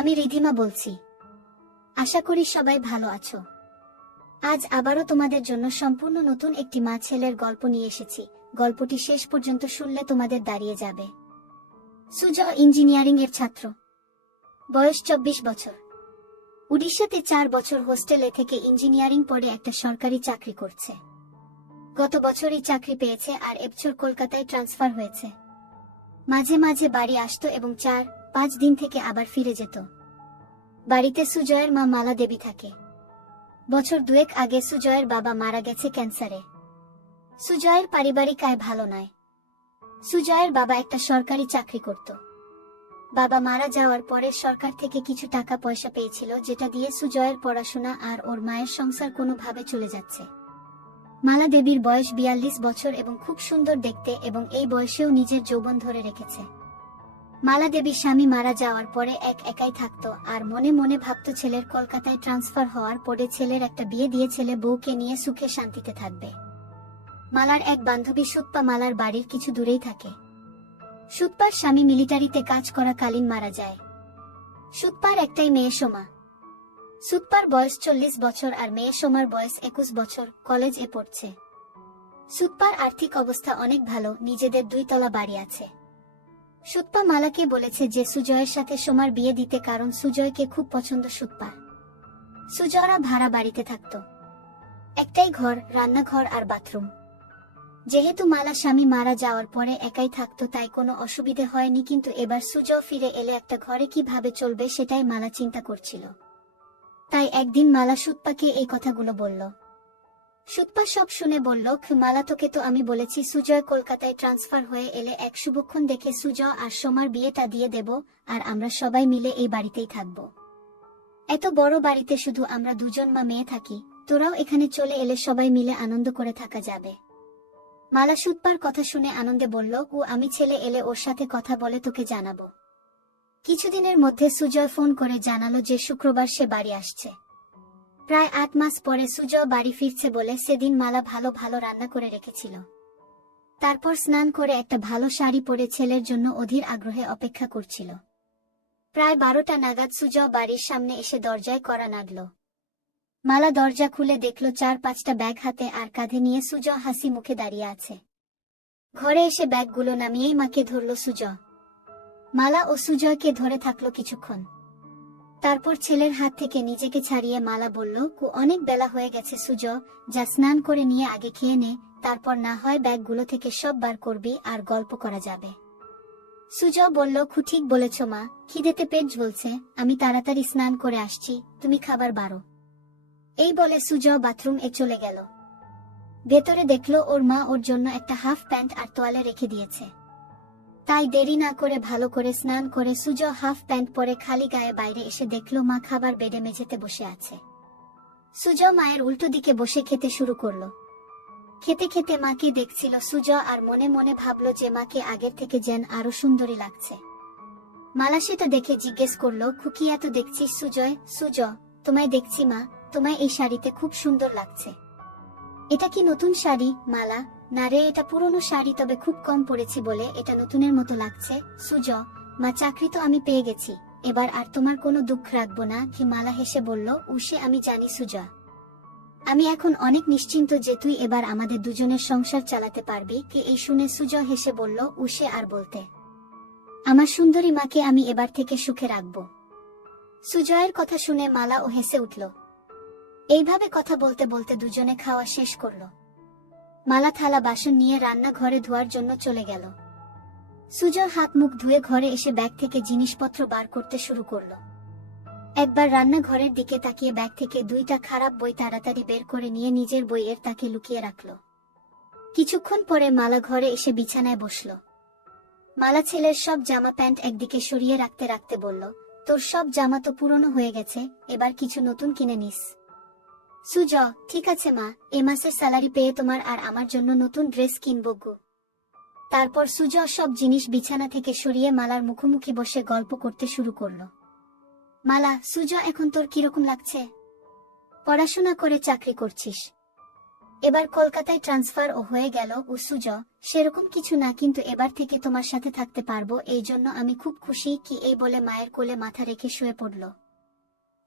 আমি রিধিমা বলছি। আশা করি সবাই ভালো আছো। আজ আবারও তোমাদের জন্য সম্পূর্ণ নতুন একটি মা ছেলের গল্প নিয়ে এসেছি। গল্পটি শেষ পর্যন্ত শুনলে তোমাদের দাঁড়িয়ে যাবে। সুজয় ইঞ্জিনিয়ারিং এর ছাত্র, বয়স 24 বছর। উড়িষ্যাতে 4 বছর হোস্টেলে থেকে ইঞ্জিনিয়ারিং পড়ে একটা সরকারি চাকরি করছে। গত বছরই চাকরি পেয়েছে আর এবছর কলকাতায় ট্রান্সফার হয়েছে। মাঝে মাঝে বাড়ি আসতো এবং 4-5 দিন থেকে আবার ফিরে যেত। বাড়িতে সুজয়ের মা মালা দেবী থাকে। বছর 2 আগে সুজয়ের বাবা মারা গেছে ক্যান্সারে। সুজয়ের পারিবারিক আয় ভালো নয়। সুজয়ের বাবা একটা সরকারি চাকরি করত। বাবা মারা যাওয়ার পরে সরকার থেকে কিছু টাকা পয়সা পেয়েছিল, যেটা দিয়ে সুজয়ের পড়াশোনা আর ওর মায়ের সংসার কোনোভাবে চলে যাচ্ছে। মালা দেবীর বয়স 42 বছর এবং খুব সুন্দর দেখতে, এবং এই বয়সেও নিজের যৌবন ধরে রেখেছে। মালা দেবীর স্বামী মারা যাওয়ার পরে একাই থাকতো আর মনে মনে ভাবতো ছেলের কলকাতায় ট্রান্সফার হওয়ার পরে ছেলের একটা বিয়ে দিয়ে ছেলে বউকে নিয়ে সুখে শান্তিতে থাকবে। মালার এক বান্ধবী সুতপা মালার বাড়ির কিছু দূরেই থাকে। সুতপার স্বামী মিলিটারিতে কাজ করাকালীন মারা যায়। সুতপার একটাই মেয়ে সোমা। সুতপার বয়স 40 বছর আর মেয়ে সোমার বয়স 21 বছর, কলেজে পড়ছে। সুতপার আর্থিক অবস্থা অনেক ভালো, নিজেদের 2 তলা বাড়ি আছে। সুতপা মালাকে বলেছে যে সুজয়ের সাথে সোমার বিয়ে দিতে, কারণ সুজয়কে খুব পছন্দ সুতপার। সুজয়রা ভাড়া বাড়িতে থাকত। একটাই ঘর, রান্নাঘর আর বাথরুম। যেহেতু মালা স্বামী মারা যাওয়ার পরে একাই থাকতো তাই কোনো অসুবিধে হয়নি, কিন্তু এবার সুজয় ফিরে এলে একটা ঘরে কিভাবে চলবে সেটাই মালা চিন্তা করছিল। তাই একদিন মালা সুতপাকে এই কথাগুলো বলল। সুতপা সব শুনে বলল, মালা তোকে তো আমি বলেছি সুজয় কলকাতায় ট্রান্সফার হয়ে এলে এক শুভক্ষণ দেখে সুজয় আর সোমার বিয়েটা দিয়ে দেব, আর আমরা সবাই মিলে এই বাড়িতেই থাকব। এত বড় বাড়িতে শুধু আমরা 2জন মা মেয়ে থাকি, তোরাও এখানে চলে এলে সবাই মিলে আনন্দ করে থাকা যাবে। মালা সুতপার কথা শুনে আনন্দে বলল, আমি ছেলে এলে ওর সাথে কথা বলে তোকে জানাবো। কিছুদিনের মধ্যে সুজয় ফোন করে জানালো যে শুক্রবার সে বাড়ি আসছে। প্রায় 8 মাস পরে সুজয় বাড়ি ফিরছে বলে সেদিন মালা ভালো ভালো রান্না করে রেখেছিল। তারপর স্নান করে একটা ভালো শাড়ি পরে ছেলের জন্য অধীর আগ্রহে অপেক্ষা করছিল। প্রায় 12টা নাগাদ সুজয় বাড়ির সামনে এসে দরজায় কড়া নাড়ল। মালা দরজা খুলে দেখল 4-5টা ব্যাগ হাতে আর কাঁধে নিয়ে সুজয় হাসি মুখে দাঁড়িয়ে আছে। ঘরে এসে ব্যাগগুলো নামিয়েই মাকে ধরল সুজয়। মালা ও সুজয়কে ধরে থাকলো কিছুক্ষণ। তারপর ছেলের হাত থেকে নিজেকে ছাড়িয়ে মালা বলল, অনেক বেলা হয়ে গেছে সুজয়, যা স্নান করে নিয়ে আগে খেয়ে নে, তারপর না হয় ব্যাগগুলো থেকে সব বার করবি আর গল্প করা যাবে। সুজয় বলল, ঠিক বলেছ মা, খিদেতে পেট জ্বলছে, আমি তাড়াতাড়ি স্নান করে আসছি, তুমি খাবার বারো। এই বলে সুজয় বাথরুম এ চলে গেল। ভেতরে দেখলো ওর মা ওর জন্য একটা হাফ প্যান্ট আর তোয়ালে রেখে দিয়েছে। তাই দেরি না করে ভালো করে স্নান করে সুজয় হাফ প্যান্ট পরে খালি গায়ে বাইরে এসে দেখলো মা খাবার বেডে মেঝেতে বসে আছে। সুজয় মায়ের উল্টো দিকে বসে খেতে শুরু করলো। খেতে খেতে মাকে দেখছিল সুজয় আর মনে মনে ভাবলো যে মাকে আগের থেকে যেন আরো সুন্দরী লাগছে। মালা সেটা দেখে জিজ্ঞেস করলো, কি এত দেখছিস সুজয়? সুজয়, তোমায় দেখছি মা, তোমায় এই শাড়িতে খুব সুন্দর লাগছে। এটা কি নতুন শাড়ি? মালা, না রে, এটা পুরনো শাড়ি, তবে খুব কম পরেছি বলে এটা নতুনের মতো লাগছে। সুজয়, মা চাকরি তো আমি পেয়ে গেছি, এবার আর তোমার কোনো দুঃখ রাখবো না। কি মালা হেসে বলল, উসে আমি জানি সুজয়, আমি এখন অনেক নিশ্চিন্ত যে তুই এবার আমাদের 2জনের সংসার চালাতে পারবি। কি এই শুনে সুজয় হেসে বলল, উসে আর বলতে, আমার সুন্দরী মাকে আমি এবার থেকে সুখে রাখবো। সুজয়ের কথা শুনে মালা ও হেসে উঠল। এইভাবে কথা বলতে বলতে 2জনে খাওয়া শেষ করল। মালা থালা বাসন নিয়ে রান্নাঘরে ধোয়ার জন্য চলে গেল। সুজয় হাত মুখ ধুয়ে ঘরে এসে ব্যাগ থেকে জিনিসপত্র বার করতে শুরু করলো। একবার রান্নাঘরের দিকে তাকিয়ে ব্যাগ থেকে 2টা খারাপ বই তাড়াতাড়ি বের করে নিয়ে নিজের বইয়ের তাকে লুকিয়ে রাখল। কিছুক্ষণ পরে মালা ঘরে এসে বিছানায় বসল। মালা ছেলের সব জামা প্যান্ট একদিকে সরিয়ে রাখতে রাখতে বলল, তোর সব জামা তো পুরনো হয়ে গেছে, এবার কিছু নতুন কিনে নিস। সুজয়, ঠিক আছে মা, এ মাসের স্যালারি পেয়ে তোমার আর আমার জন্য নতুন ড্রেস কিনবো গো। তারপর সুজয় সব জিনিস বিছানা থেকে সরিয়ে মালার মুখোমুখি বসে গল্প করতে শুরু করলো। মালা, সুজয় এখন তোর কিরকম লাগছে? পড়াশোনা করে চাকরি করছিস, এবার কলকাতায় ট্রান্সফার ও হয়ে গেল। ও সুজয়, সেরকম কিছু না, কিন্তু এবার থেকে তোমার সাথে থাকতে পারবো, এই জন্য আমি খুব খুশি। কি এই বলে মায়ের কোলে মাথা রেখে শুয়ে পড়ল।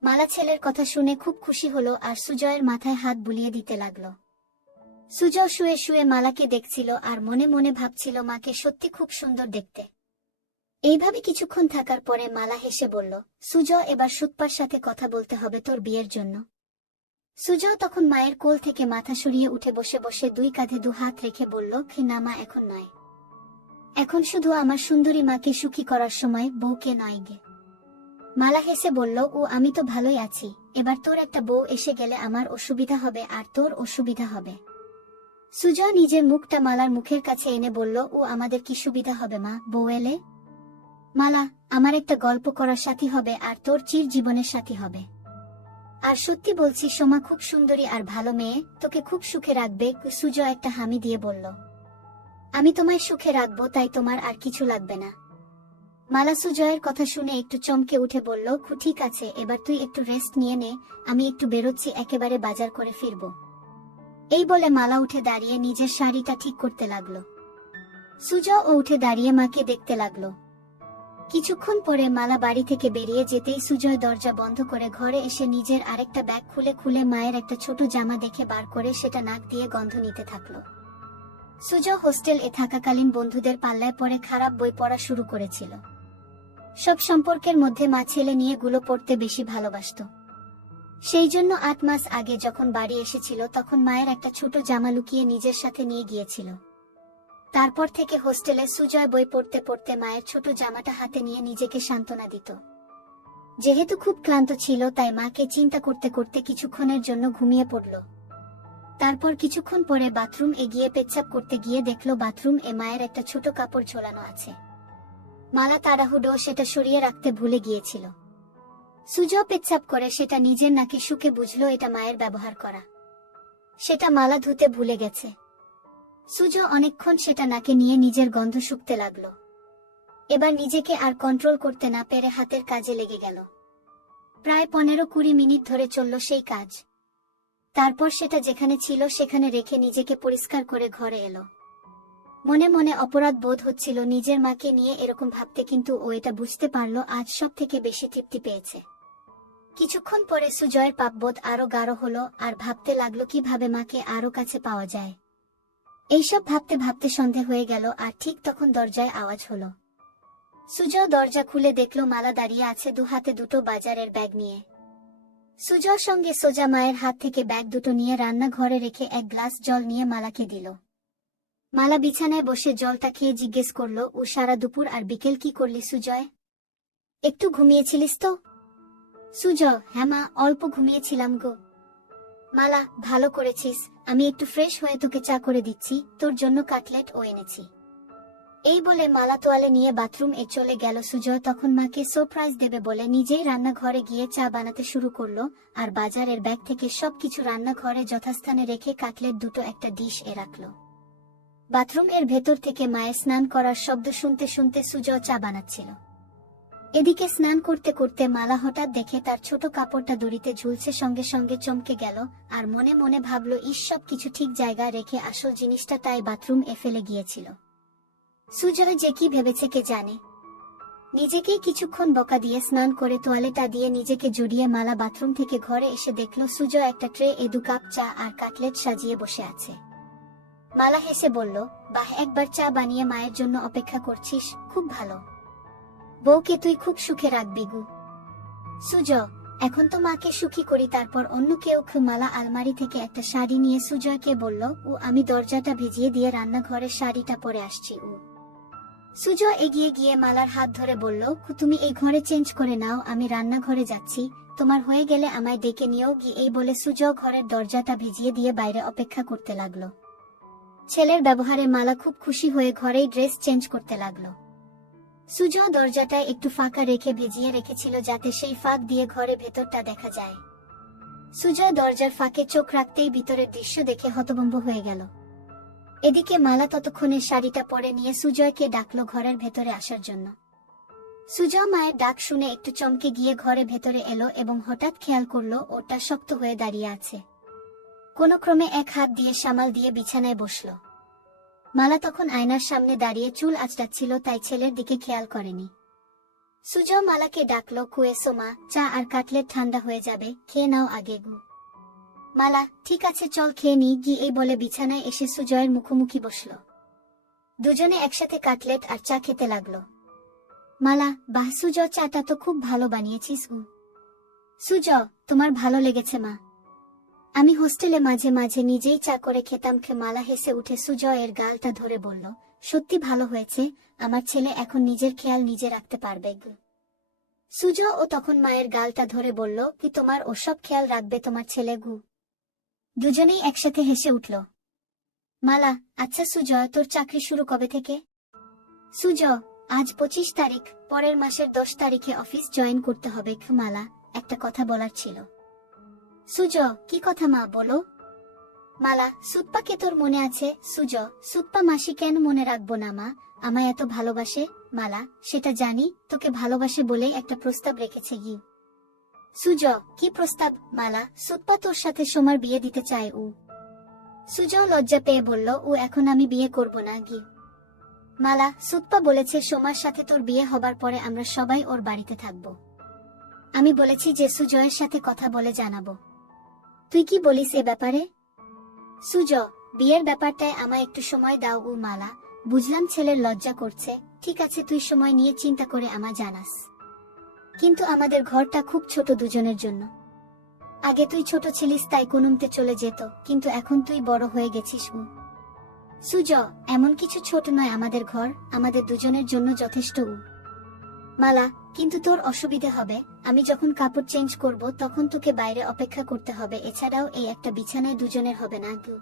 মালা ছেলের কথা শুনে খুব খুশি হলো আর সুজয়ের মাথায় হাত বুলিয়ে দিতে লাগলো। সুজয় শুয়ে শুয়ে মালাকে দেখছিল আর মনে মনে ভাবছিল মাকে সত্যি খুব সুন্দর দেখতে। এইভাবে কিছুক্ষণ থাকার পরে মালা হেসে বলল, সুজয়, এবার সুতপার সাথে কথা বলতে হবে তোর বিয়ের জন্য। সুজয় তখন মায়ের কোল থেকে মাথা সরিয়ে উঠে বসে বসে দুই কাঁধে দু হাত রেখে বলল, না মা, এখন নয়। এখন শুধু আমার সুন্দরী মাকে সুখী করার সময়, বউকে নয় গে। মালা হেসে বলল, ও আমি তো ভালোই আছি, এবার তোর একটা বউ এসে গেলে আমার অসুবিধা হবে আর তোর অসুবিধা হবে। সুজয় নিজের মুখটা মালার মুখের কাছে এনে বলল, ও আমাদের কি সুবিধা হবে মা, বউ এলে? মালা, আমার একটা গল্প করার সাথী হবে আর তোর চির জীবনের সাথী হবে। আর সত্যি বলছি, সোমা খুব সুন্দরী আর ভালো মেয়ে, তোকে খুব সুখে রাখবে। সুজয় একটা হামি দিয়ে বলল, আমি তোমায় সুখে রাখবো, তাই তোমার আর কিছু লাগবে না। মালা সুজয়ের কথা শুনে একটু চমকে উঠে বলল, ঠিক আছে, এবার তুই একটু রেস্ট নিয়ে নে, আমি একটু বেরোচ্ছি, একেবারে বাজার করে ফিরবো। এই বলে মালা উঠে দাঁড়িয়ে নিজের শাড়িটা ঠিক করতে লাগলো। সুজয় ও উঠে দাঁড়িয়ে মাকে দেখতে লাগলো। কিছুক্ষণ পরে মালা বাড়ি থেকে বেরিয়ে যেতেই সুজয় দরজা বন্ধ করে ঘরে এসে নিজের আরেকটা ব্যাগ খুলে মায়ের একটা ছোট জামা দেখে বার করে সেটা নাক দিয়ে গন্ধ নিতে থাকলো। সুজয় হোস্টেল এ থাকাকালীন বন্ধুদের পাল্লায় পরে খারাপ বই পড়া শুরু করেছিল। সব সম্পর্কের মধ্যে মা ছেলে নিয়ে গুলো পড়তে বেশি ভালোবাসত। সেই জন্য 8 মাস আগে যখন বাড়ি এসেছিল তখন মায়ের একটা ছোট জামা লুকিয়ে নিজের সাথে নিয়ে গিয়েছিল। তারপর থেকে হোস্টেলে সুজয় বই পড়তে পড়তে মায়ের ছোট জামাটা হাতে নিয়ে নিজেকে সান্ত্বনা দিত। যেহেতু খুব ক্লান্ত ছিল তাই মাকে চিন্তা করতে করতে কিছুক্ষণের জন্য ঘুমিয়ে পড়ল। তারপর কিছুক্ষণ পরে বাথরুম এগিয়ে পেচ্ছাপ করতে গিয়ে দেখল বাথরুম এ মায়ের একটা ছোট কাপড় ঝোলানো আছে। মালা তাড়াহুড়ো সেটা সরিয়ে রাখতে ভুলে গিয়েছিল। সুজয় পেচ্ছাপ করে সেটা নিজের নাকে শুকে বুঝলো এটা মায়ের ব্যবহার করা। সেটা মালা ধুতে ভুলে গেছে। সুজয় অনেকক্ষণ সেটা নাকে নিয়ে নিজের গন্ধ শুকতে লাগলো। এবার নিজেকে আর কন্ট্রোল করতে না পেরে হাতের কাজে লেগে গেল। প্রায় 15-20 মিনিট ধরে চলল সেই কাজ। তারপর সেটা যেখানে ছিল সেখানে রেখে নিজেকে পরিষ্কার করে ঘরে এলো। মনে মনে অপরাধ বোধ হচ্ছিল নিজের মাকে নিয়ে এরকম ভাবতে, কিন্তু ও এটা বুঝতে পারল আজ সব থেকে বেশি তৃপ্তি পেয়েছে। কিছুক্ষণ পরে সুজয়ের পাপবোধ আরো গাঢ় হলো আর ভাবতে লাগলো কিভাবে মাকে আরো কাছে পাওয়া যায়। এইসব ভাবতে ভাবতে সন্ধে হয়ে গেল আর ঠিক তখন দরজায় আওয়াজ হলো। সুজয় দরজা খুলে দেখল মালা দাঁড়িয়ে আছে দু হাতে দুটো বাজারের ব্যাগ নিয়ে। সুজয়ের সঙ্গে সোজা মায়ের হাত থেকে ব্যাগ দুটো নিয়ে রান্নাঘরে রেখে এক গ্লাস জল নিয়ে মালাকে দিল। মালা বিছানায় বসে জলটা খেয়ে জিজ্ঞেস করল, ও সারা দুপুর আর বিকেল কি করলি সুজয়? একটু ঘুমিয়েছিলিস তো? সুজয়, হ্যাঁ মা, অল্প ঘুমিয়েছিলাম গো। মালা, ভালো করেছিস, আমি একটু ফ্রেশ হয়ে তোকে চা করে দিচ্ছি, তোর জন্য কাটলেট ও এনেছি। এই বলে মালা তোয়ালে নিয়ে বাথরুম এ চলে গেল। সুজয় তখন মাকে সারপ্রাইজ দেবে বলে নিজেই রান্নাঘরে গিয়ে চা বানাতে শুরু করলো আর বাজারের ব্যাগ থেকে সবকিছু রান্নাঘরে যথাস্থানে রেখে কাটলেট দুটো একটা ডিশ এ রাখলো। বাথরুম এর ভেতর থেকে মায়ের স্নান করার শব্দ শুনতে শুনতে সুজয় চা বানাচ্ছিল। এদিকে স্নান করতে করতে মালা হঠাৎ দেখে তার ছোট কাপড়টা দড়িতে ঝুলছে, সঙ্গে সঙ্গে চমকে গেল আর মনে মনে ভাবলো, সব কিছু ঠিক জায়গায় রেখে আসল জিনিসটা তাই বাথরুম এ ফেলে গিয়েছিল। সুজয় যে কি ভেবেছে কে জানে। নিজেকেই কিছুক্ষণ বকা দিয়ে স্নান করে তোয়ালেটা দিয়ে নিজেকে জড়িয়ে মালা বাথরুম থেকে ঘরে এসে দেখলো সুজয় একটা ট্রে এ 2 কাপ চা আর কাটলেট সাজিয়ে বসে আছে। মালা হেসে বলল, বাহ, একবার চা বানিয়ে মায়ের জন্য অপেক্ষা করছিস, খুব ভালো। বউকে তুই খুব সুখে রাখবি গু। সুজয়, এখন তো মাকে সুখী করি, তারপর অন্য কেউ। মালা আলমারি থেকে একটা শাড়ি নিয়ে সুজয়কে বলল, ও আমি দরজাটা ভিজিয়ে দিয়ে রান্নাঘরের শাড়িটা পরে আসছি। সুজয় এগিয়ে গিয়ে মালার হাত ধরে বলল, তুমি এই ঘরে চেঞ্জ করে নাও, আমি রান্নাঘরে যাচ্ছি, তোমার হয়ে গেলে আমায় ডেকে নিও গিয়ে। এই বলে সুজয় ঘরের দরজাটা ভিজিয়ে দিয়ে বাইরে অপেক্ষা করতে লাগলো। ছেলের ব্যবহারে মালা খুব খুশি হয়ে ঘরেই ড্রেস চেঞ্জ করতে লাগলো। সুজয় দরজাটায় একটু ফাঁকা রেখে ভিজিয়ে রেখেছিল যাতে সেই ফাঁক দিয়ে ঘরে ভেতরটা দেখা যায়। সুজয় দরজার ফাঁকে চোখ রাখতেই ভিতরের দৃশ্য দেখে হতভম্ব হয়ে গেল। এদিকে মালা ততক্ষণে শাড়িটা পরে নিয়ে সুজয়কে ডাকলো ঘরের ভেতরে আসার জন্য। সুজয় মায়ের ডাক শুনে একটু চমকে গিয়ে ঘরে ভেতরে এলো এবং হঠাৎ খেয়াল করলো ওটা শক্ত হয়ে দাঁড়িয়ে আছে। কোনো ক্রমে এক হাত দিয়ে সামাল দিয়ে বিছানায় বসল। মালা তখন আয়নার সামনে দাঁড়িয়ে চুল আঁচড়াচ্ছিল, তাই ছেলের দিকে খেয়াল করেনি। সুজয় মালাকে ডাকল, কুয়েসো মা, চা আর কাটলেট ঠান্ডা হয়ে যাবে, খেয়ে নাও আগে গু। মালা, ঠিক আছে চল খেয়ে নি গি, এই বলে বিছানায় এসে সুজয়ের মুখোমুখি বসল। দুজনে একসাথে কাটলেট আর চা খেতে লাগলো। মালা, বাহ সুজয়, চাটা তো খুব ভালো বানিয়েছিস গু। সুজয়, তোমার ভালো লেগেছে মা? আমি হোস্টেলে মাঝে মাঝে নিজেই চা করে খেতাম। মালা হেসে উঠে সুজয়ের গালটা ধরে বলল, সত্যি ভালো হয়েছে, আমার ছেলে এখন নিজের খেয়াল নিজে রাখতে পারবে গু। সুজয় ও তখন মায়ের গালটা ধরে বলল, কি তোমার ওসব খেয়াল রাখবে তোমার ছেলে গু? দুজনেই একসাথে হেসে উঠল। মালা, আচ্ছা সুজয়, তোর চাকরি শুরু কবে থেকে? সুজয়, আজ 25 তারিখ, পরের মাসের 10 তারিখে অফিস জয়েন করতে হবে। মালা, একটা কথা বলার ছিল। সুজয়, কি কথা মা, বলো। মালা, সুপ্পাকে তোর মনে আছে? সুজয়, সুপ্পা মাসি কেন মনে রাখবো না মা, আমায় এত ভালোবাসে। মালা, সেটা জানি, তোকে ভালোবাসে বলেই একটা প্রস্তাব রেখেছে গি। সুজয়, কি প্রস্তাব? মালা, সুপ্পা তোর সাথে সোমার বিয়ে দিতে চায় ও। সুজয় লজ্জা পেয়ে বলল, ও এখন আমি বিয়ে করব না গি। মালা, সুপ্পা বলেছে সোমার সাথে তোর বিয়ে হবার পরে আমরা সবাই ওর বাড়িতে থাকব। আমি বলেছি যে সুজয়ের সাথে কথা বলে জানাবো। তুই কি বলিস এ ব্যাপারে? সুজয়, বিয়ের ব্যাপারটায় আমায় একটু সময় দাও ও। মালা, বুঝলাম ছেলের লজ্জা করছে, ঠিক আছে তুই সময় নিয়ে চিন্তা করে আমায় জানাস। কিন্তু আমাদের ঘরটা খুব ছোট দুজনের জন্য। আগে তুই ছোট ছিলিস তাই কোনুমতে চলে যেত, কিন্তু এখন তুই বড় হয়ে গেছিস ও। সুজয়, এমন কিছু ছোট নয় আমাদের ঘর, আমাদের দুজনের জন্য যথেষ্ট ও। মালা, কিন্তু তোর অসুবিধে হবে, আমি যখন কাপড় চেঞ্জ করব তখন তোকে বাইরে অপেক্ষা করতে হবে, এছাড়াও এই একটা বিছানায় দুজনের হবে না গু।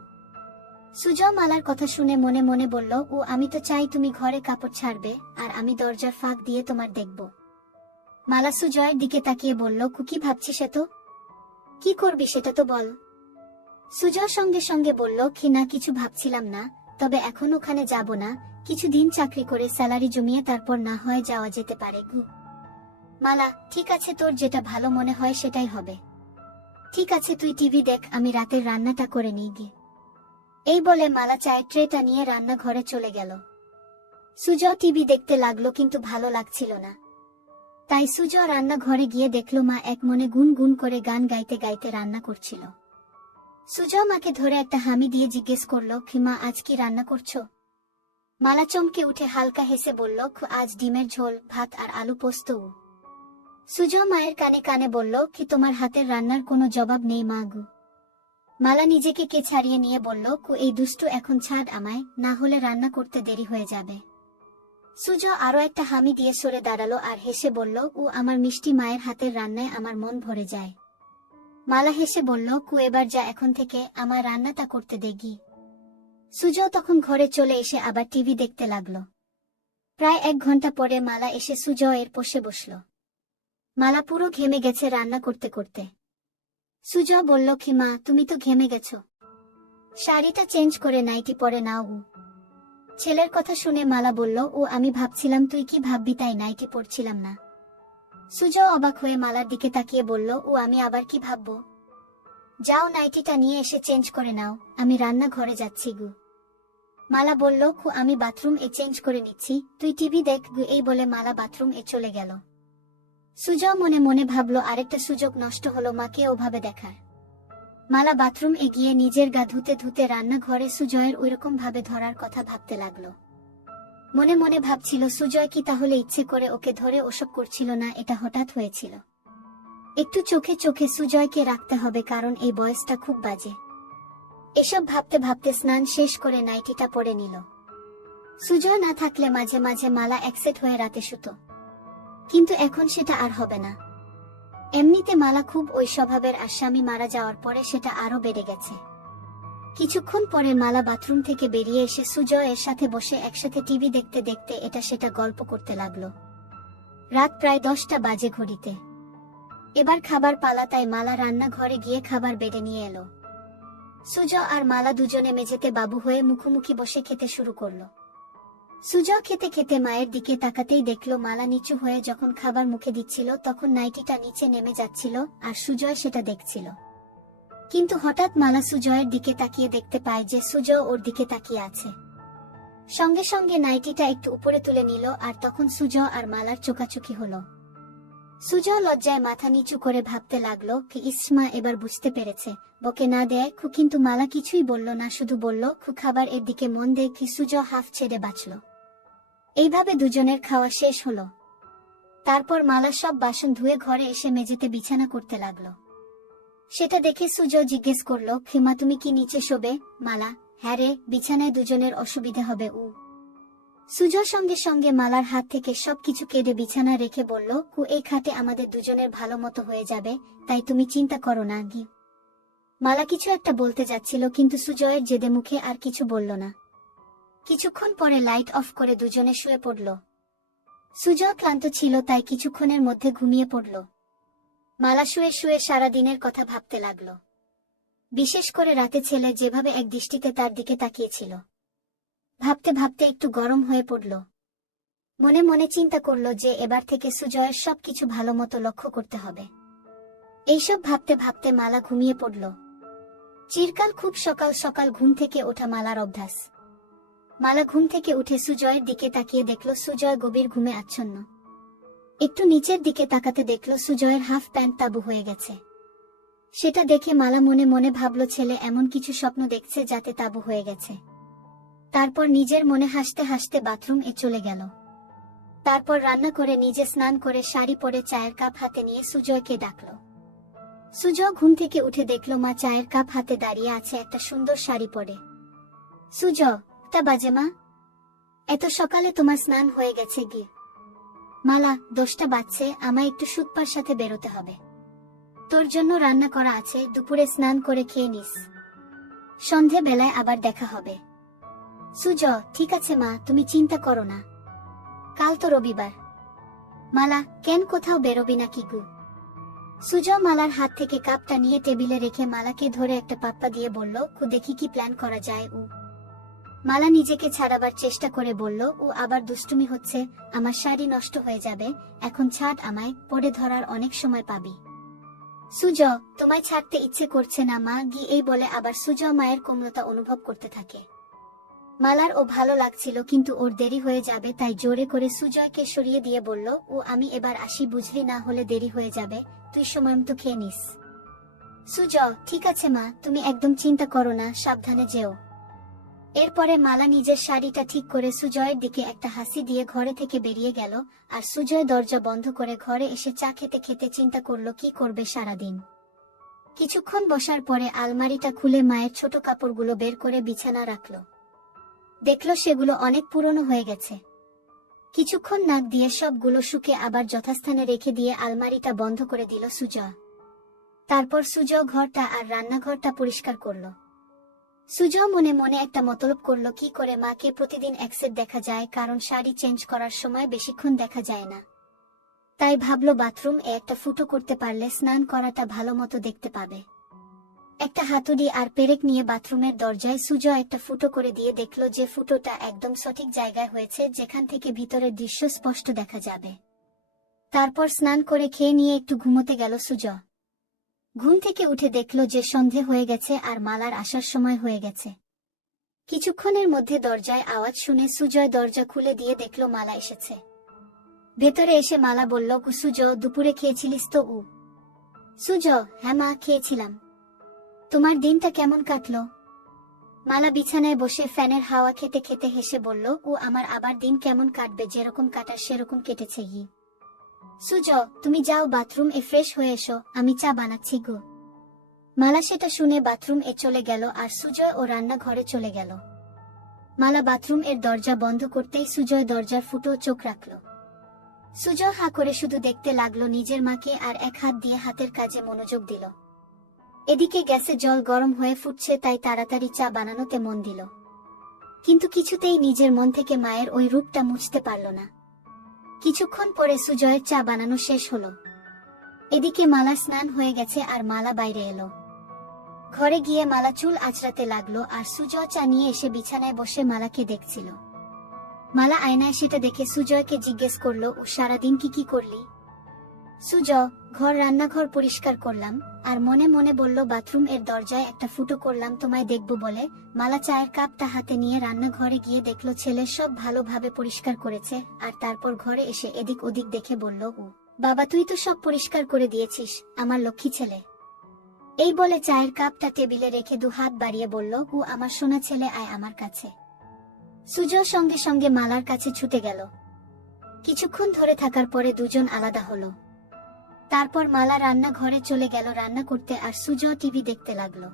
সুজয় মালার কথা শুনে মনে মনে বলল, ও আমি তো চাই তুমি ঘরে কাপড় ছাড়বে আর আমি দরজার ফাঁক দিয়ে তোমার দেখব। মালা সুজয়ের দিকে তাকিয়ে বলল, কি ভাবছিস এত? কি করবি সেটা তো বল। সুজয় সঙ্গে সঙ্গে বলল, না কিছু ভাবছিলাম না, তবে এখন ওখানে যাব না, কিছুদিন চাকরি করে স্যালারি জমিয়ে তারপর না হয় যাওয়া যেতে পারে গু। মালা, ঠিক আছে তোর যেটা ভালো মনে হয় সেটাই হবে। ঠিক আছে তুই টিভি দেখ, আমি রাতের রান্নাটা করে নিই গে। এই বলে মালা চায়ের ট্রেটা নিয়ে রান্নাঘরে চলে গেল। সুজয় টিভি দেখতে লাগলো কিন্তু ভালো লাগছিল না, তাই সুজয় রান্নাঘরে গিয়ে দেখলো মা এক মনে গুনগুন করে গান গাইতে গাইতে রান্না করছিল। সুজয় মাকে ধরে একটা হামি দিয়ে জিজ্ঞেস করলো, মা আজ কি রান্না করছো? মালা চমকে উঠে হালকা হেসে বলল, আজ ডিমের ঝোল, ভাত আর আলু পোস্ত। সুজয় মায়ের কানে কানে বলল, তোমার হাতের রান্নার কোনো জবাব নেই মা গু। মালা নিজেকে কে ছাড়িয়ে নিয়ে বলল, এই দুষ্টু এখন ছাড় আমায়, না হলে রান্না করতে দেরি হয়ে যাবে। সুজয় আরো একটা হামি দিয়ে সরে দাঁড়ালো আর হেসে বলল, আমার মিষ্টি মায়ের হাতের রান্নায় আমার মন ভরে যায়। মালা হেসে বলল, এবার যা এখন থেকে, আমার রান্নাটা করতে দেগি। সুজয় তখন ঘরে চলে এসে আবার টিভি দেখতে লাগলো। প্রায় 1 ঘন্টা পরে মালা এসে সুজয়ের পাশে বসল। মালা পুরো ঘেমে গেছে রান্না করতে করতে। সুজয় বলল, মা তুমি তো ঘেমে গেছো, শাড়িটা চেঞ্জ করে নাইটি পরে নাও। ছেলের কথা শুনে মালা বলল, আমি ভাবছিলাম তুই কি ভাববি তাই নাইটি পরছিলাম না। সুজয় অবাক হয়ে মালার দিকে তাকিয়ে বলল, আমি আবার কি ভাববো? যাও নাইটিটা নিয়ে এসে চেঞ্জ করে নাও, আমি রান্নাঘরে যাচ্ছি গু। মালা বলল, আমি বাথরুম এ চেঞ্জ করে নিচ্ছি, তুই টিভি দেখ গু। এই বলে মালা বাথরুম এ চলে গেল। সুজয় মনে মনে ভাবল, আরেকটা সুযোগ নষ্ট হলো মাকে ওভাবে দেখার। মালা বাথরুম এ গিয়ে নিজের গা ধুতে ধুতে রান্নাঘরে সুজয়ের ওইরকম ভাবে ধরার কথা ভাবতে লাগলো। মনে মনে ভাবছিল, সুজয় কি তাহলে ইচ্ছে করে ওকে ধরে ওসব করছিল না, এটা হঠাৎ হয়েছিল। একটু চোখে চোখে সুজয়কে রাখতে হবে, কারণ এই বয়সটা খুব বাজে। এসব ভাবতে ভাবতে স্নান শেষ করে নাইটিটা পরে নিল। সুজয় না থাকলে মাঝে মাঝে মালা একসেট হয়ে রাতে শুতো, কিন্তু এখন সেটা আর হবে না। এমনিতে মালা খুব ওই স্বভাবের, আর স্বামী মারা যাওয়ার পরে সেটা আরো বেড়ে গেছে। কিছুক্ষণ পরে মালা বাথরুম থেকে বেরিয়ে এসে সুজয়ের সাথে বসে একসাথে টিভি দেখতে দেখতে এটা সেটা গল্প করতে লাগলো। রাত প্রায় 10টা বাজে ঘড়িতে। এবার খাবার পালা, তাই মালা রান্নাঘরে গিয়ে খাবার বেড়ে নিয়ে এলো। সুজয় আর মালা দুজনে মেঝেতে বাবু হয়ে মুখোমুখি বসে খেতে শুরু করলো। সুজয় খেতে খেতে মায়ের দিকে তাকাতেই দেখলো মালা নিচু হয়ে যখন খাবার মুখে দিচ্ছিল তখন নাইটিটা নিচে নেমে যাচ্ছিল, আর সুজয় সেটা দেখছিল। কিন্তু হঠাৎ মালা সুজয়ের দিকে তাকিয়ে দেখতে পায় যে সুজয় ওর দিকে তাকিয়ে আছে। সঙ্গে সঙ্গে নাইটিটা একটু উপরে তুলে নিল আর তখন সুজয় আর মালার চোখাচোখি হলো। সুজয় লজ্জায় মাথা নিচু করে ভাবতে লাগলো কি ইসমা এবার বুঝতে পেরেছে, বকে না দেয় খু, কিন্তু মালা কিছুই বলল না, শুধু বলল খু খাবার এর দিকে মন দে কি। সুজয় হাফ ছেড়ে বাঁচল। এইভাবে দুজনের খাওয়া শেষ হলো। তারপর মালা সব বাসন ধুয়ে ঘরে এসে মেঝেতে বিছানা করতে লাগলো। সেটা দেখে সুজয় জিজ্ঞেস করলো, ক্ষিমা তুমি কি নিচে শোবে? মালা, হ্যাঁ রে, বিছানায় দুজনের অসুবিধা হবে। সুজয় সঙ্গে সঙ্গে মালার হাত থেকে সবকিছু কেটে বিছানা রেখে বলল, কু এই খাটে আমাদের দুজনের ভালো মতো হয়ে যাবে, তাই তুমি চিন্তা করো না গি। মালা কিছু একটা বলতে যাচ্ছিল কিন্তু সুজয়ের জেদে মুখে আর কিছু বলল না। কিছুক্ষণ পরে লাইট অফ করে দুজনে শুয়ে পড়ল। সুজয় ক্লান্ত ছিল তাই কিছুক্ষণের মধ্যে ঘুমিয়ে পড়ল। মালা শুয়ে শুয়ে সারা দিনের কথা ভাবতে লাগল। বিশেষ করে রাতে ছেলে যেভাবে এক দৃষ্টিতে তার দিকে তাকিয়েছিল। ভাবতে ভাবতে একটু গরম হয়ে পড়ল। মনে মনে চিন্তা করল যে এবার থেকে সুজয়ের সবকিছু ভালো মতো লক্ষ্য করতে হবে। এইসব ভাবতে ভাবতে মালা ঘুমিয়ে পড়ল। চিরকাল খুব সকাল সকাল ঘুম থেকে ওঠা মালার অভ্যাস। মালা ঘুম থেকে উঠে সুজয়ের দিকে তাকিয়ে দেখল সুজয় গভীর ঘুমে আচ্ছন্ন। একটু নিচের দিকে তাকাতে দেখল সুজয়ের হাফ প্যান্ট তাবু হয়ে গেছে। সেটা দেখে মালা মনে মনে ভাবল ছেলে এমন কিছু স্বপ্ন দেখছে যাতে তাবু হয়ে গেছে। তারপর নিজের মনে হাসতে হাসতে বাথরুম এ চলে গেল। তারপর রান্না করে নিজে স্নান করে শাড়ি পরে চায়ের কাপ হাতে নিয়ে সুজয়কে ডাকল। সুজয় ঘুম থেকে উঠে দেখল মা চায়ের কাপ হাতে দাঁড়িয়ে আছে একটা সুন্দর শাড়ি পরে। সুজয়, তা বাজে মা, এত সকালে তোমার স্নান হয়ে গেছে গি? মালা, 10টা বাজছে, আমায় একটু সুতপার সাথে বেরোতে হবে। তোর জন্য রান্না করা আছে, দুপুরে স্নান করে খেয়ে নিস, সন্ধে বেলায় আবার দেখা হবে। সুজয়, ঠিক আছে মা, তুমি চিন্তা করো না, কাল তো রবিবার। মালা, কেন কোথাও বেরোবি না কি গু? সুজয় মালার হাত থেকে কাপটা নিয়ে টেবিলে রেখে মালাকে ধরে একটা পাপ্পা দিয়ে বলল, কু দেখি কি প্ল্যান করা যায়। মালা নিজেকে ছাড়াবার চেষ্টা করে বলল, ও আবার দুষ্টুমি হচ্ছে, আমার শাড়ি নষ্ট হয়ে যাবে, এখন ছাড় আমায়, পরে ধরার অনেক সময় পাবি। সুজয়, তোমায় ছাড়তে ইচ্ছে করছে না মা গি, এই বলে আবার সুজয় মায়ের কোমলতা অনুভব করতে থাকে। মালার ও ভালো লাগছিল কিন্তু ওর দেরি হয়ে যাবে তাই জোরে করে সুজয়কে সরিয়ে দিয়ে বলল, ও আমি এবার আসি বুঝলি, না হলে দেরি হয়ে যাবে, তুই সময় মতো খেয়ে নিস। সুজয়, ঠিক আছে মা, তুমি একদম চিন্তা করো না, সাবধানে যেও। এরপরে মালা নিজের শাড়িটা ঠিক করে সুজয়ের দিকে একটা হাসি দিয়ে ঘরে থেকে বেরিয়ে গেল। আর সুজয় দরজা বন্ধ করে ঘরে এসে চা খেতে খেতে চিন্তা করল কি করবে সারাদিন। কিছুক্ষণ বসার পরে আলমারিটা খুলে মায়ের ছোট কাপড়গুলো বের করে বিছানা রাখল। দেখল সেগুলো অনেক পুরনো হয়ে গেছে। কিছুক্ষণ নাক দিয়ে সবগুলো শুকে আবার যথাস্থানে রেখে দিয়ে আলমারিটা বন্ধ করে দিল সুজয়। তারপর সুজয় ঘরটা আর রান্নাঘরটা পরিষ্কার করল। সুজয় মনে মনে একটা মতলব করল কি করে মাকে প্রতিদিন একসেট দেখা যায়, কারণ শাড়ি চেঞ্জ করার সময় বেশিক্ষণ দেখা যায় না। তাই ভাবল বাথরুম এ একটা ফুটো করতে পারলে স্নান করাটা ভালো মতো দেখতে পাবে। একটা হাতুড়ি আর পেরেক নিয়ে বাথরুমের দরজায় সুজয় একটা ফুটো করে দিয়ে দেখল যে ফুটোটা একদম সঠিক জায়গায় হয়েছে, যেখান থেকে ভিতরের দৃশ্য স্পষ্ট দেখা যাবে। তারপর স্নান করে খেয়ে নিয়ে একটু ঘুমোতে গেল সুজয়। ঘুম থেকে উঠে দেখল যে সন্ধে হয়ে গেছে আর মালার আসার সময় হয়ে গেছে। কিছুক্ষণের মধ্যে দরজায় আওয়াজ শুনে সুজয় দরজা খুলে দিয়ে দেখল মালা এসেছে। ভেতরে এসে মালা বলল, সুজয়, দুপুরে খেয়েছিলিস তো? সুজয়, হ্যাঁ মা, খেয়েছিলাম। তোমার দিনটা কেমন কাটলো? মালা বিছানায় বসে ফ্যানের হাওয়া খেতে খেতে হেসে বলল, আমার আবার দিন কেমন কাটবে, যেরকম কাটার সেরকম কেটেছে হি। সুজয়, তুমি যাও বাথরুম এ ফ্রেশ হয়ে এসো, আমি চা বানাচ্ছি গো। মালা সেটা শুনে বাথরুম এ চলে গেল আর সুজয় ও রান্নাঘরে চলে গেল। মালা বাথরুম এর দরজা বন্ধ করতেই সুজয় দরজার ফুটো চোখ রাখল। সুজয় হা করে শুধু দেখতে লাগলো নিজের মাকে আর এক হাত দিয়ে হাতের কাজে মনোযোগ দিল। এদিকে গ্যাসে জল গরম হয়ে ফুটছে তাই তাড়াতাড়ি চা বানানোতে মন দিল, কিন্তু কিছুতেই নিজের মন থেকে মায়ের ওই রূপটা মুছতে পারল না। কিছুক্ষণ পরে সুজয়ের চা বানানো শেষ হলো। এদিকে মালা স্নান হয়ে গেছে আর মালা বাইরে এলো। ঘরে গিয়ে মালা চুল আঁচড়াতে লাগলো আর সুজয় চা নিয়ে এসে বিছানায় বসে মালাকে দেখছিল। মালা আয়নায় সেটা দেখে সুজয়কে জিজ্ঞেস করলো, ও সারাদিন কি কি করলি? সুজয় ঘর রান্নাঘর পরিষ্কার করলাম আর মনে মনে বলল বাথরুম এর দরজায় একটা ফুটো করলাম তোমায় দেখব বলে। মালা চায়ের কাপটা হাতে নিয়ে রান্নাঘরে গিয়ে দেখলো ছেলে সব ভালোভাবে পরিষ্কার করেছে আর তারপর ঘরে এসে এদিক ওদিক দেখে বলল, ও বাবা, তুই তো সব পরিষ্কার করে দিয়েছিস, আমার লক্ষ্মী ছেলে। এই বলে চায়ের কাপটা টেবিলে রেখে দু হাত বাড়িয়ে বলল, ও আমার সোনা ছেলে, আয় আমার কাছে। সুজয় সঙ্গে সঙ্গে মালার কাছে ছুটে গেল। কিছুক্ষণ ধরে থাকার পরে দুজন আলাদা হলো। তারপর মালা রান্নাঘরে চলে গেল রান্না করতে আর সুজয় টিভি দেখতে লাগলো।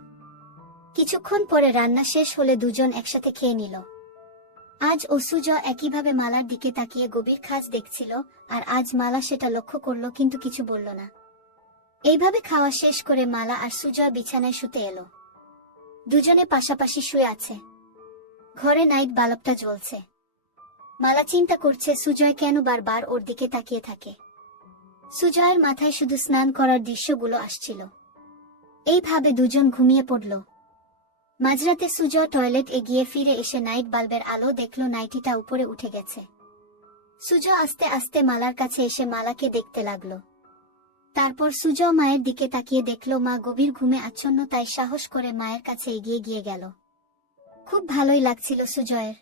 কিছুক্ষণ পরে রান্না শেষ হলে দুজন একসাথে খেয়ে নিল। আজ ও সুজয় একইভাবে মালার দিকে তাকিয়ে গভীর খাজ দেখছিল আর আজ মালা সেটা লক্ষ্য করলো কিন্তু কিছু বলল না। এইভাবে খাওয়া শেষ করে মালা আর সুজয় বিছানায় শুতে এলো। দুজনে পাশাপাশি শুয়ে আছে। ঘরে নাইট বাল্বটা জ্বলছে। মালা চিন্তা করছে সুজয় কেন বারবার ওর দিকে তাকিয়ে থাকে। সুজয়ের মাথায় শুধু স্নান করার দৃশ্যগুলো আসছিল। এইভাবে দুজন ঘুমিয়ে পড়ল। মাঝরাতে সুজয় টয়লেট এগিয়ে ফিরে এসে নাইট বাল্বের আলো দেখল নাইটিটা উপরে উঠে গেছে। সুজয় আস্তে আস্তে মালার কাছে এসে মালাকে দেখতে লাগলো। তারপর সুজয় মায়ের দিকে তাকিয়ে দেখল মা গভীর ঘুমে আচ্ছন্ন, তাই সাহস করে মায়ের কাছে এগিয়ে গিয়ে গেল। খুব ভালোই লাগছিল সুজয়ের।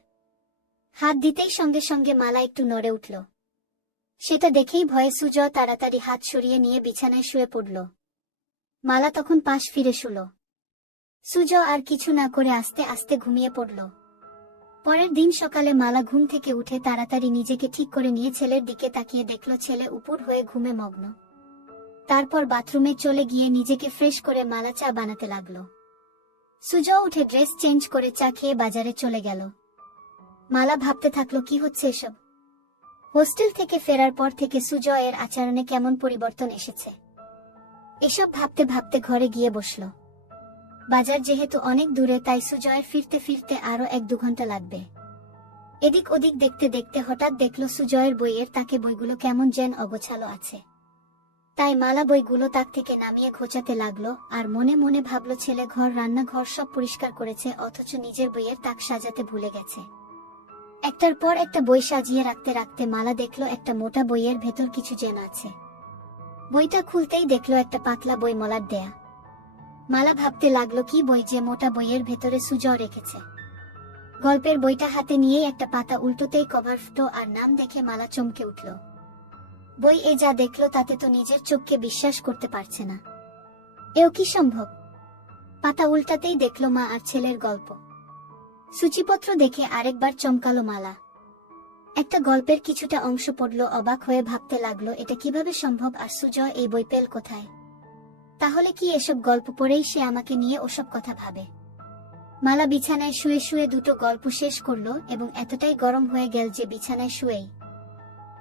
হাত দিতেই সঙ্গে সঙ্গে মালা একটু নড়ে উঠল। সেটা দেখেই ভয়ে সুজয় তাড়াতাড়ি হাত সরিয়ে নিয়ে বিছানায় শুয়ে পড়ল। মালা তখন পাশ ফিরে শুল। সুজয় আর কিছু না করে আস্তে আস্তে ঘুমিয়ে পড়ল। পরের দিন সকালে মালা ঘুম থেকে উঠে তাড়াতাড়ি নিজেকে ঠিক করে নিয়ে ছেলের দিকে তাকিয়ে দেখল ছেলে উপর হয়ে ঘুমে মগ্ন। তারপর বাথরুমে চলে গিয়ে নিজেকে ফ্রেশ করে মালা চা বানাতে লাগলো। সুজয় উঠে ড্রেস চেঞ্জ করে চা খেয়ে বাজারে চলে গেল। মালা ভাবতে থাকলো, কি হচ্ছে এসব? হোস্টেল থেকে ফেরার পর থেকে সুজয়ের আচরণে কেমন পরিবর্তন এসেছে। এসব ভাবতে ভাবতে ঘরে গিয়ে বসল। বাজার যেহেতু অনেক দূরে, তাই সুজয়ের ফিরতে ফিরতে আরো 1-2 ঘন্টা লাগবে। এদিক ওদিক দেখতে দেখতে হঠাৎ দেখল সুজয়ের বইয়ের তাকে বইগুলো কেমন যেন অগোছালো আছে। তাই মালা বইগুলো তাক থেকে নামিয়ে ঘোচাতে লাগলো আর মনে মনে ভাবল ছেলে ঘর রান্নাঘর সব পরিষ্কার করেছে অথচ নিজের বইয়ের তাক সাজাতে ভুলে গেছে। একটার পর একটা বই সাজিয়ে রাখতে রাখতে মালা দেখল একটা মোটা বইয়ের ভেতর কিছু যেন আছে। বইটা খুলতেই দেখল একটা পাতলা বই মলাট দেয়া। মালা ভাবতে লাগলো, কি বই যে মোটা বইয়ের ভেতরে সুজয় রেখেছে। গল্পের বইটা হাতে নিয়েই একটা পাতা উল্টোতেই কভার ফুটো আর নাম দেখে মালা চমকে উঠল। বই এ যা দেখলো তাতে তো নিজের চোখকে বিশ্বাস করতে পারছে না। এও কি সম্ভব? পাতা উল্টাতেই দেখলো মা আর ছেলের গল্প। সূচিপত্র দেখে আরেকবার চমকালো মালা। একটা গল্পের কিছুটা অংশ পড়ল, অবাক হয়ে ভাবতে লাগলো এটা কিভাবে সম্ভব আর সুজয় এই বই পেল কোথায়? তাহলে কি এসব গল্প পড়েই সে আমাকে নিয়ে ওসব কথা ভাবে? মালা বিছানায় শুয়ে শুয়ে দুটো গল্প শেষ করলো এবং এতটাই গরম হয়ে গেল যে বিছানায় শুয়েই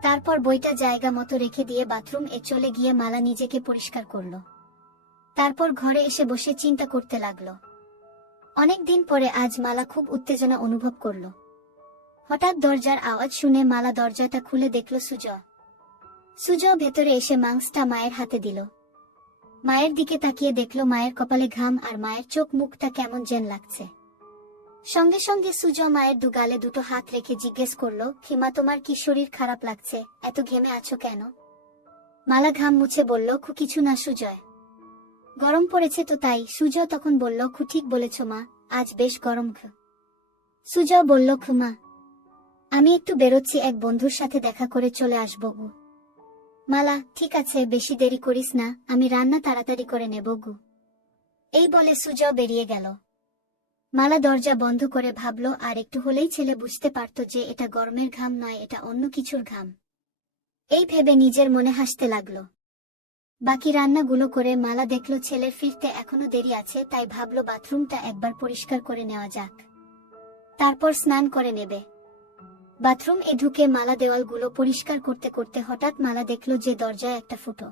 তারপর বইটা জায়গা মতো রেখে দিয়ে বাথরুম এ চলে গিয়ে মালা নিজেকে পরিষ্কার করলো। তারপর ঘরে এসে বসে চিন্তা করতে লাগলো। অনেক দিন পরে আজ মালা খুব উত্তেজনা অনুভব করলো। হঠাৎ দরজার আওয়াজ শুনে মালা দরজাটা খুলে দেখল সুজয়। সুজয় ভেতরে এসে মাংসটা মায়ের হাতে দিল। মায়ের দিকে তাকিয়ে দেখল মায়ের কপালে ঘাম আর মায়ের চোখ মুখটা কেমন যেন লাগছে। সঙ্গে সঙ্গে সুজয় মায়ের গালে দুটো হাত রেখে জিজ্ঞেস করলো, খিমা তোমার কি শরীর খারাপ লাগছে? এত ঘেমে আছো কেন? মালা ঘাম মুছে বলল, কিছু না সুজয়, গরম পড়েছে তো তাই। সুজয় তখন বলল, ঠিক বলেছ মা, আজ বেশ গরম। সুজয় বলল, মা আমি একটু বেরোচ্ছি, এক বন্ধুর সাথে দেখা করে চলে আসবো গু। মালা, ঠিক আছে, বেশি দেরি করিস না, আমি রান্না তাড়াতাড়ি করে নেব গু। এই বলে সুজয় বেরিয়ে গেল। মালা দরজা বন্ধ করে ভাবল আর একটু হলেই ছেলে বুঝতে পারত যে এটা গরমের ঘাম নয়, এটা অন্য কিছুর ঘাম। এই ভেবে নিজের মনে হাসতে লাগলো। বাকি রান্নাগুলো করে মালা দেখল ছেলের ফিরতে এখনো দেরি আছে, তাই ভাবল বাথরুমটা একবার পরিষ্কার করে নেওয়া যাক, তারপর স্নান করে নেবে। বাথরুম এ ঢুকে মালা দেওয়ালগুলো পরিষ্কার করতে করতে হঠাৎ মালা দেখল যে দরজায় একটা ফুটো।